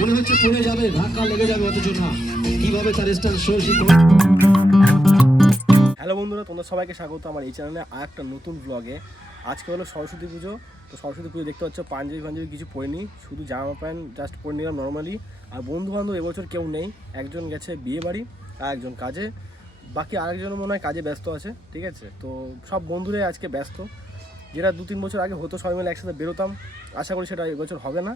মনে হচ্ছে পড়ে যাবে, ধাক্কা লেগে যাবে, অথচ না, কিভাবে তার স্টার শো। হ্যালো বন্ধুরা, তোমরা সবাইকে স্বাগত আমার এই চ্যানেলে আর একটা নতুন ব্লগে। আজকে হলো সরস্বতী পুজো। তো সরস্বতী পুজো দেখতে পাচ্ছ পাঞ্জাবি কিছু পরিনি, শুধু জামা প্যান্ট জাস্ট পরে নিলাম নর্মালি। আর বন্ধু বান্ধব এবছর কেউ নেই, একজন গেছে বিয়ে বাড়ি আর একজন কাজে, বাকি আরেকজন মনে হয় কাজে ব্যস্ত আছে। ঠিক আছে, তো সব বন্ধুরাই আজকে ব্যস্ত। যেটা 2-3 বছর আগে হতো সবাই মিলে একসাথে বেরোতাম, আশা করি সেটা এবছর হবে না।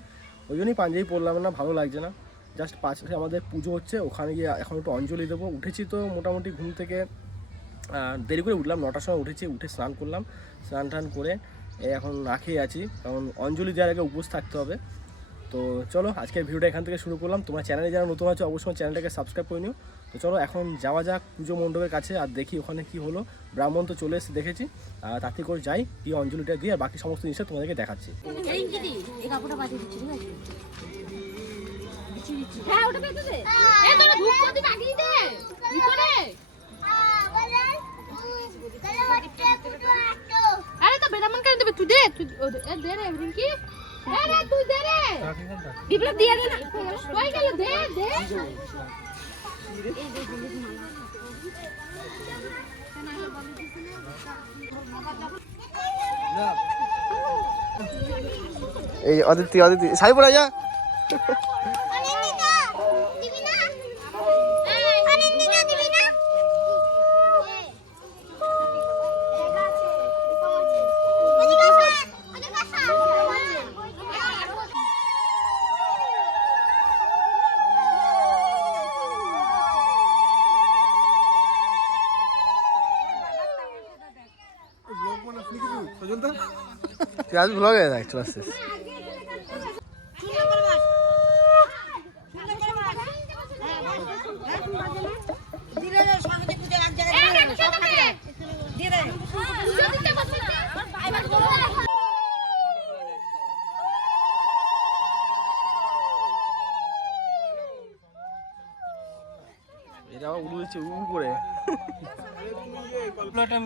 ওই জন্যই পাঞ্জাবি পরলাম না, ভালো লাগছে না। জাস্ট পাশে আমাদের পুজো হচ্ছে, ওখানে গিয়ে এখন একটু অঞ্জলি দেবো। উঠেছি তো মোটামুটি ঘুম থেকে দেরি করে উঠলাম, 9টার সময় উঠেছি, উঠে স্নান করলাম, স্নান টান করে এখন না খেয়ে আছি, কারণ অঞ্জলি দেওয়ার আগে উপোস থাকতে হবে। তো চলো আজকের ভিডিওটা এখান থেকে শুরু করলাম। তোমার চ্যানেলে যারা নতুন আছে অবশ্যই চ্যানেলটাকে সাবস্ক্রাইব করে নিও। তো চলো এখন যাওয়া যাক পুজো মণ্ডপের কাছে, আর দেখি ওখানে কি হলো। ব্রাহ্মণ তো চলে এসে দেখেছি, আর তাতে করে যাই, দিয়ে অঞ্জলিটা দিয়ে আর বাকি সমস্ত জিনিসটা তোমাদেরকে দেখাচ্ছি। আরে তো বেদামন কেন দেবে? তুই দে, তুই দে রে রিঙ্কি। আরে তুই দে রে, বিপ্লব দিয়ে দে না, কই গেল? দে দে। এই অদিতি সাই পড়া যা। আজ ব্লগে দেখ চলে আসছিস। এটা উড়েছে উ করে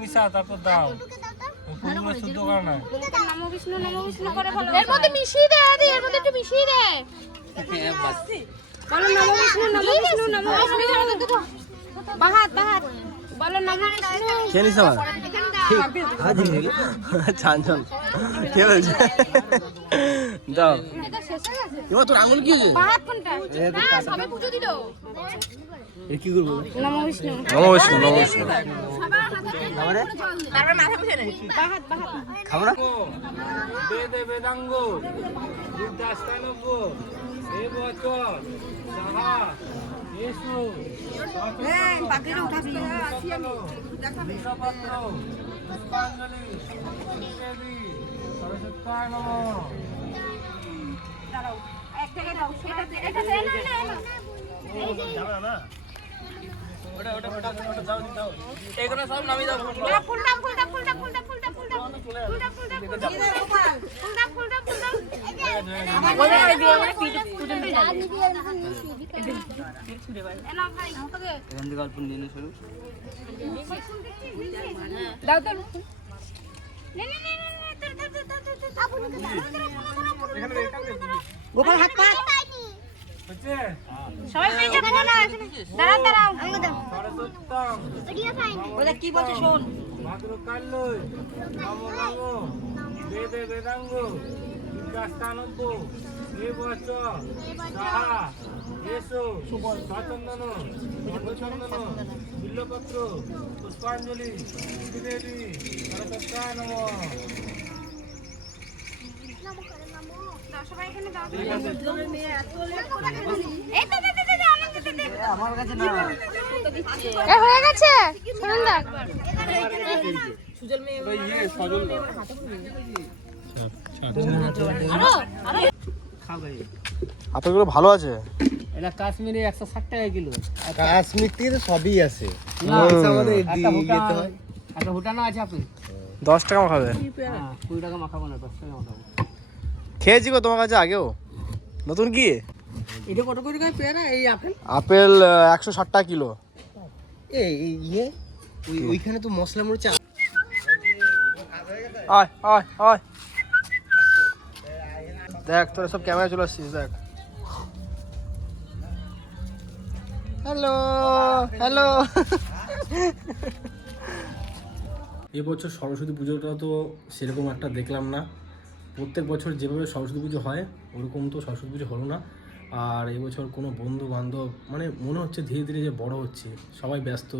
মিশা, তারপর দাও শুদ্ধ করা না। নমো বিষ্ণু করে বলো। এর মধ্যে মিশিয়ে দে, আরে এর মধ্যে একটু মিশিয়ে দে। বলো নমো বিষ্ণু বাহাত বলো নমো বিষ্ণু। কে নিছ আমার হাজি চান চান কে বলছে দাও। এবার তোর আঙুল কি হয়েছে? বাহাত কোনটা? না সবে পুজো দিল। এ কি করব? নমো বিষ্ণু তারপর মাথা মুছে নে। বাহাত খাবো না। বেদে বেদাঙ্গ বিদ্যাস্তানব্য এ বচন সাহা yesu পাগড়িটা উঠাবি। বিশ্বপত্র পুষ্পাঞ্জলি দেবী সরস্বতী নমঃ। দাঁড়াও এক থেকে দাও, এটা দে না এই যে যাবে না ওটা দাও এইগুলো সব নামি দাও। ফুলটা দাও তো। গোপাল হাত পা হচ্ছে সবাই পেয়ে যাবে না। দাঁড়াও সরস্বতম ওটা কি বলছে শোন। ভাদ্রকাল্যই নম বেদে বেদাঙ্গ বিদ্যাস্তানব্য এ বচন সাহা yesu সচন্দন মণ্ডচন্দন বিল্লপত্র পুষ্পাঞ্জলি দেবী সরস্বতী নমঃ। সবাই এখানে দাও। আমার কাছে না এ হয়ে গেছে সুনন্দা। আপেলগুলো ভালো আছে। এটা কাশ্মীরি 160 টাকা কিলো। কাশ্মীর থেকে তো সবই আছে। একটা হুটানো আছে আপেল 10 টাকা খাবে। 20 টাকা মাখাবো না, 10 টাকা মাখাবো। খেয়েছি গো তোমার কাছে আগেও। নতুন কি এটা কত করে গায়ে পেয়ারা এই আপেল? আপেল 160 টাকা কিলো। এই ইয়ে ওইখানে তো মশলা মরিচ আয় আয় আয়, দেখ তোরা সব ক্যামেরা চলে আসছিস, দেখ। Hello hello. এবছর সরস্বতী পুজোটা তো সেরকম একটা দেখলাম না। প্রত্যেক বছর যেভাবে সরস্বতী পুজো হয় ওরকম তো সরস্বতী পুজো হলো না। আর এবছর কোনো বন্ধু বান্ধব মানে মনে হচ্ছে ধীরে ধীরে যে বড় হচ্ছে, সবাই ব্যস্ত,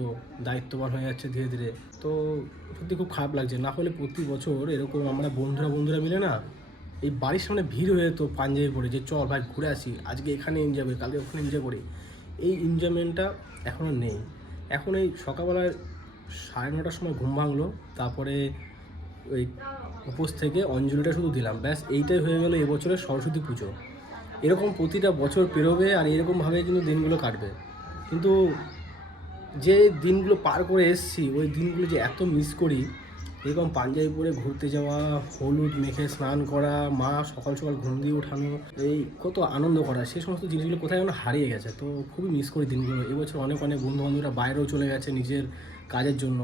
দায়িত্ববান হয়ে যাচ্ছে ধীরে ধীরে। তো সত্যি খুব খারাপ লাগছে। না হলে প্রতি বছর এরকম আমরা বন্ধুরা মিলে না এই বাড়ির সামনে ভিড় হয়ে যেত পাঞ্জাবি পরে, যে চল ভাই ঘুরে আসি, আজকে এখানে এনজয় করি, কালকে ওখানে এনজয় করি। এই এনজয়মেন্টটা এখন আর নেই। এখন এই সকালবেলায় 9:30টার সময় ঘুম ভাঙলো, তারপরে ওই উপোস থেকে অঞ্জলিটা শুধু দিলাম, ব্যাস এইটাই হয়ে গেল এবছরের সরস্বতী পুজো। এরকম প্রতিটা বছর পেরোবে আর এরকমভাবে কিন্তু দিনগুলো কাটবে। কিন্তু যে দিনগুলো পার করে এসেছি ওই দিনগুলো যে এত মিস করি। এরকম পাঞ্জাবি পরে ঘুরতে যাওয়া, হলুদ মেখে স্নান করা, মা সকাল সকাল ঘুম দিয়ে ওঠানো, এই কত আনন্দ করা, সেই সমস্ত জিনিসগুলো কোথায় যেন হারিয়ে গেছে। তো খুবই মিস করি দিনগুলো। এবছর অনেক বন্ধুবান্ধবরা বাইরেও চলে গেছে নিজের কাজের জন্য,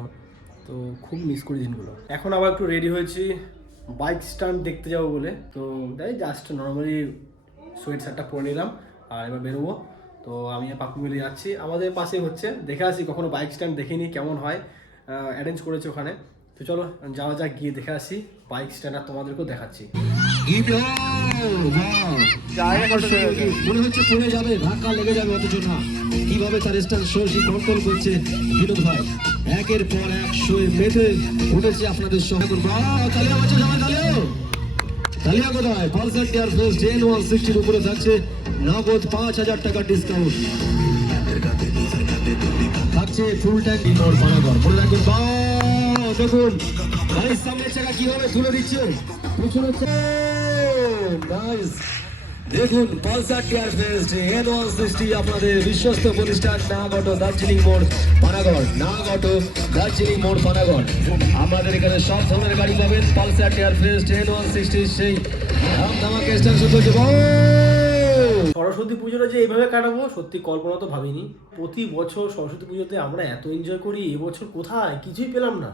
তো খুব মিস করি দিনগুলো। এখন আবার একটু রেডি হয়েছি বাইক স্ট্যান্ড দেখতে যাবো বলে। তো তাই জাস্ট নর্মালি সোয়েট শার্টটা পরে নিলাম আর এবার বেরোবো। তো আমি আর পাপু মিলে যাচ্ছি, আমাদের পাশেই হচ্ছে, দেখে আসি। কখনো বাইক স্ট্যান্ড দেখিনি কেমন হয়, অ্যারেঞ্জ করেছে ওখানে। তো চলো যাওয়া যাক, গিয়ে দেখে আসি বাইক স্ট্যান্ড, আর তোমাদেরকেও দেখাচ্ছি। মনে হচ্ছে পড়ে যাবে, ধাক্কা লেগে যাবে, অথচ না। কিভাবে তার স্ট্যান্ড সহজে কন্ট্রোল করছে বিনোদ ভাই, একের পর এক শোয়ে মেতে উঠেছে আপনাদের সঙ্গে। তালিয়া বাচ্চা জামাই, তালিয়া কোথায়? পালসার টিয়ার ফোর্স জেন 160 উপরে থাকছে নগদ 5,000 টাকা ডিসকাউন্ট থাকছে। ফুল ট্যাঙ্ক মোড় পানাগড়, মনে রাখবেন। দেখুন গাড়ির সামনের চাকা কিভাবে তুলে দিচ্ছে, পিছনে নাইস। দেখুন পালসার টিয়ার ফেস্ট N160 আপনাদের বিশ্বস্ত প্রতিষ্ঠান, নাগটো দার্জিলিং মোড় পানাগড়, নাগটো দার্জিলিং মোড় পানাগড়। আমাদের এখানে সব ধরনের গাড়ি পাবেন। পালসার টিয়ার ফেস্ট N160 সেই ধামাকা স্ট্যান্ড শুরু হচ্ছে। সরস্বতী পুজোটা যে এইভাবে কাটাবো সত্যি কল্পনা তো ভাবিনি। প্রতি বছর সরস্বতী পুজোতে আমরা এত এনজয় করি, এবছর কোথায় কিছুই পেলাম না।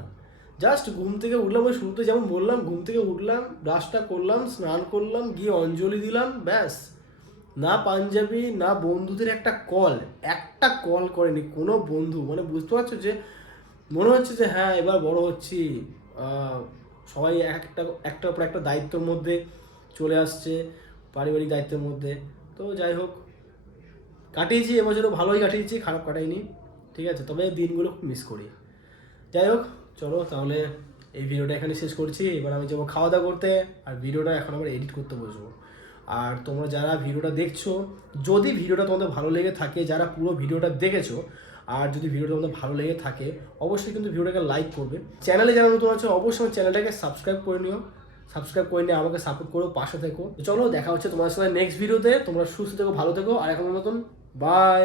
জাস্ট ঘুম থেকে উঠলাম, ওই শুরুতে যেমন বললাম, ঘুম থেকে উঠলাম, ব্রাশটা করলাম, স্নান করলাম, গিয়ে অঞ্জলি দিলাম, ব্যাস। না পাঞ্জাবি, না বন্ধুদের একটা কল করেনি কোনো বন্ধু। মানে বুঝতে পারছো যে মনে হচ্ছে যে হ্যাঁ এবার বড় হচ্ছি, সবাই একটার পর একটা দায়িত্বের মধ্যে চলে আসছে, পারিবারিক দায়িত্বের মধ্যে। তো যাই হোক, কাটিয়েছি এবছরও, ভালোই কাটিয়েছি, খারাপ কাটাইনি, ঠিক আছে। তবে দিনগুলো খুব মিস করি। যাই হোক চলো তাহলে এই ভিডিওটা এখানে শেষ করছি। এবার আমি যাবো খাওয়া দাওয়া করতে, আর ভিডিওটা এখন আবার এডিট করতে বসবো। আর তোমরা যারা ভিডিওটা দেখছো, যদি ভিডিওটা তোমাদের ভালো লেগে থাকে, যারা পুরো ভিডিওটা দেখেছো, আর যদি ভিডিওটা তোমাদের ভালো লেগে থাকে অবশ্যই কিন্তু ভিডিওটাকে লাইক করবে। চ্যানেলে যারা নতুন আছে অবশ্যই চ্যানেলটাকে সাবস্ক্রাইব করে নিও, সাবস্ক্রাইব করে নিয়ে আমাকে সাপোর্ট করো, পাশে থেকো। চলো দেখা হচ্ছে তোমাদের সাথে নেক্সট ভিডিওতে। তোমরা সুস্থ থেকো, ভালো থেকো, আর এখন মতন বাই।